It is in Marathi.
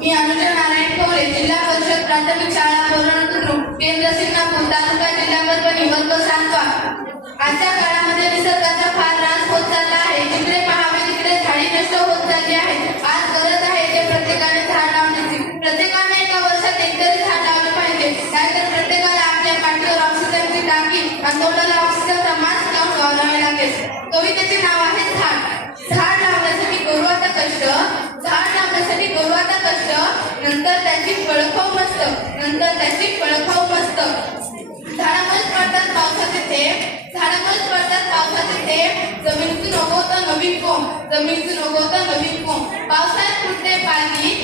मी अनुजा नारायण कवळे, जिल्हा परिषद प्राथमिक शाळा बोरनपूर, केंद्र सिंगणापूर, तालुका जिल्हा परभणी, वर्ग 7वा। आजच्या काळामध्ये निसर्गाचा फार ऱ्हास होत चालला आहे। जिकडे पाहावे तिकडे झाडी नष्ट होत चालली आहे। आज गरज आहे ते प्रत्येकाने झाड लावण्याची। प्रत्येकाने एका वर्षात एकतरी झाड लावले पाहिजे, नाहीतर प्रत्येकाला आपल्या पाठीवर ऑक्सिजनची टाकी आणि तोंडाला ऑक्सिजनचा मास्क लावून वावरावे लागेल। कवितेचे नाव आहे झाड। झाड लावण्यासाठी करू आता कष्ट, झाड लावण्यासाठी करू आता कष्ट, नंतर त्याची फळं खाऊ मस्त, नंतर त्याची फळं खाऊ मस्त। झाडामुळेच पडतात पावसाचे थेंब, झाडामुळेच पडतात पावसाचे थेंब, जमिनीतून उगवतं नवीन कोंब, जमिनीतून उगवतं नवीन कोंब। पावसाळ्यात फुटते पाणी,